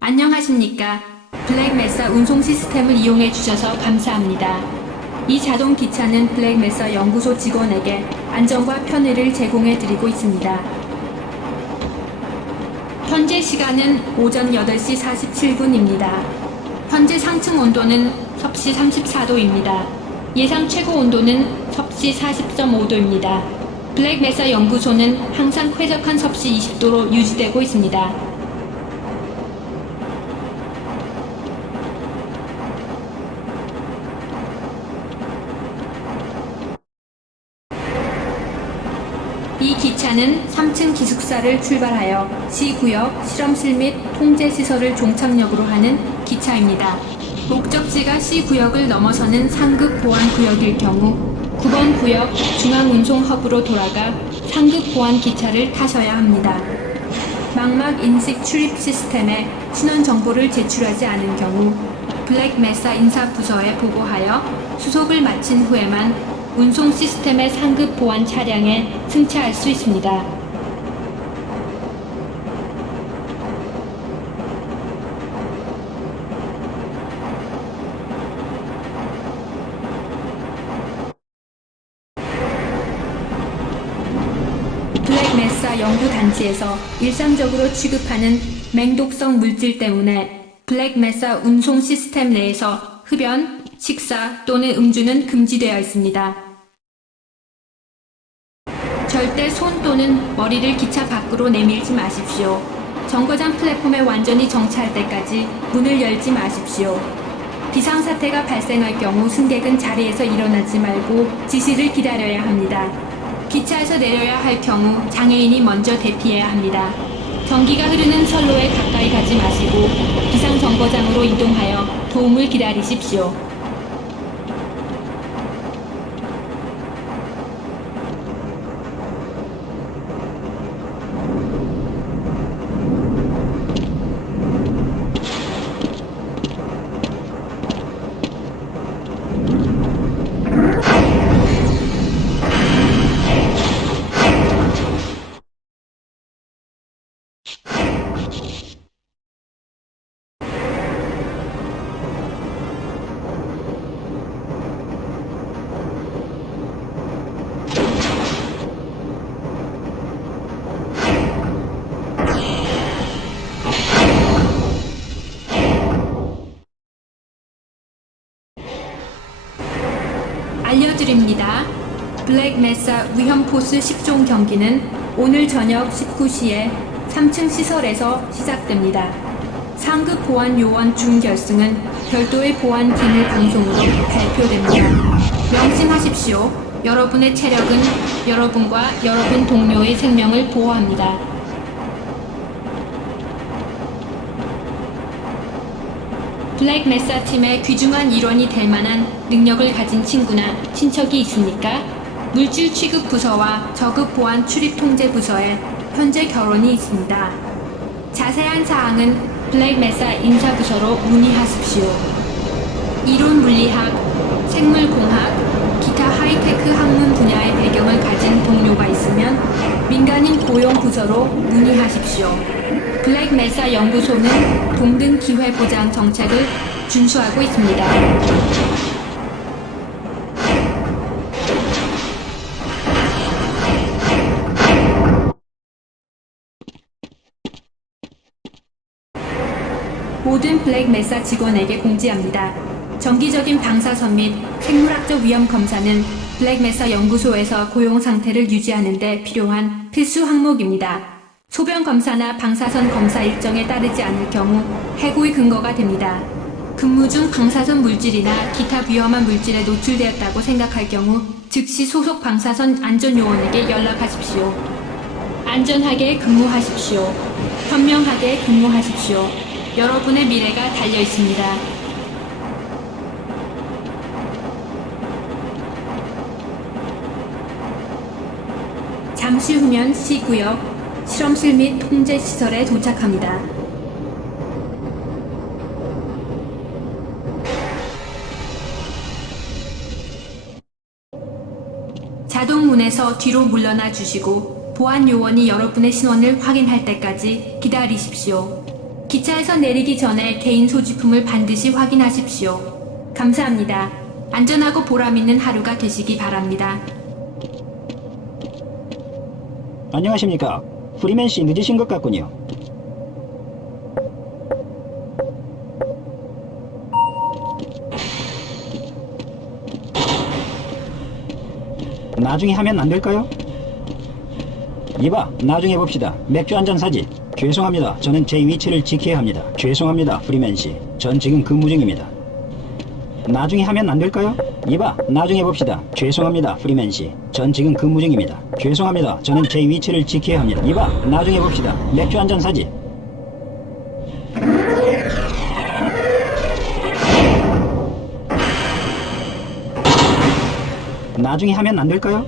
안녕하십니까. 블랙메사 운송 시스템을 이용해 주셔서 감사합니다. 이 자동 기차는 블랙메사 연구소 직원에게 안전과 편의를 제공해 드리고 있습니다. 현재 시간은 오전 8시 47분입니다. 현재 상층 온도는 섭씨 34도입니다. 예상 최고 온도는 섭씨 40.5도입니다. 블랙메사 연구소는 항상 쾌적한 섭씨 20도로 유지되고 있습니다. 이 기차는 3층 기숙사를 출발하여 시구역, 실험실 및 통제시설을 종착역으로 하는 기차입니다. 목적지가 C구역을 넘어서는 상급 보안 구역일 경우 9번 구역 중앙운송허브로 돌아가 상급 보안 기차를 타셔야 합니다. 망막 인식 출입 시스템에 신원 정보를 제출하지 않은 경우 블랙 메사 인사 부서에 보고하여 수속을 마친 후에만 운송 시스템의 상급 보안 차량에 승차할 수 있습니다. 블랙 메사 연구 단지에서 일상적으로 취급하는 맹독성 물질 때문에 블랙 메사 운송 시스템 내에서 흡연, 식사 또는 음주는 금지되어 있습니다. 절대 손 또는 머리를 기차 밖으로 내밀지 마십시오. 정거장 플랫폼에 완전히 정차할 때까지 문을 열지 마십시오. 비상사태가 발생할 경우 승객은 자리에서 일어나지 말고 지시를 기다려야 합니다. 기차에서 내려야 할 경우 장애인이 먼저 대피해야 합니다. 전기가 흐르는 선로에 가까이 가지 마시고 비상정거장으로 이동하여 도움을 기다리십시오. 알려드립니다. 블랙 메사 위험 포스 10종 경기는 오늘 저녁 19시에 3층 시설에서 시작됩니다. 상급 보안 요원 준결승은 별도의 보안 기밀 방송으로 발표됩니다. 명심하십시오. 여러분의 체력은 여러분과 여러분 동료의 생명을 보호합니다. 블랙 메사 팀의 귀중한 일원이 될 만한 능력을 가진 친구나 친척이 있습니까? 물질 취급 부서와 저급 보안 출입 통제 부서에 현재 결혼이 있습니다. 자세한 사항은 블랙 메사 인사 부서로 문의하십시오. 이론 물리학, 생물공학, 기타 하이테크 부서로 문의하십시오. 블랙 메사 연구소는 동등 기회 보장 정책을 준수하고 있습니다. 모든 블랙 메사 직원에게 공지합니다. 정기적인 방사선 및 생물학적 위험 검사는 블랙 메사 연구소에서 고용 상태를 유지하는 데 필요한 필수 항목입니다. 소변 검사나 방사선 검사 일정에 따르지 않을 경우 해고의 근거가 됩니다. 근무 중 방사선 물질이나 기타 위험한 물질에 노출되었다고 생각할 경우 즉시 소속 방사선 안전요원에게 연락하십시오. 안전하게 근무하십시오. 현명하게 근무하십시오. 여러분의 미래가 달려 있습니다. 잠시 후면 C구역 실험실 및 통제 시설에 도착합니다. 자동 문에서 뒤로 물러나 주시고 보안 요원이 여러분의 신원을 확인할 때까지 기다리십시오. 기차에서 내리기 전에 개인 소지품을 반드시 확인하십시오. 감사합니다. 안전하고 보람 있는 하루가 되시기 바랍니다. 안녕하십니까. 프리맨 씨 늦으신 것 같군요. 나중에 하면 안 될까요? 이봐, 나중에 봅시다. 맥주 한 잔 사지. 죄송합니다. 저는 제 위치를 지켜야 합니다. 죄송합니다, 프리맨 씨. 전 지금 근무 중입니다. 나중에 하면 안 될까요? 이봐, 나중에 봅시다. 죄송합니다, 프리맨 씨. 전 지금 근무 중입니다. 죄송합니다. 저는 제 위치를 지켜야 합니다. 이봐, 나중에 봅시다. 맥주 한 잔 사지. 나중에 하면 안 될까요?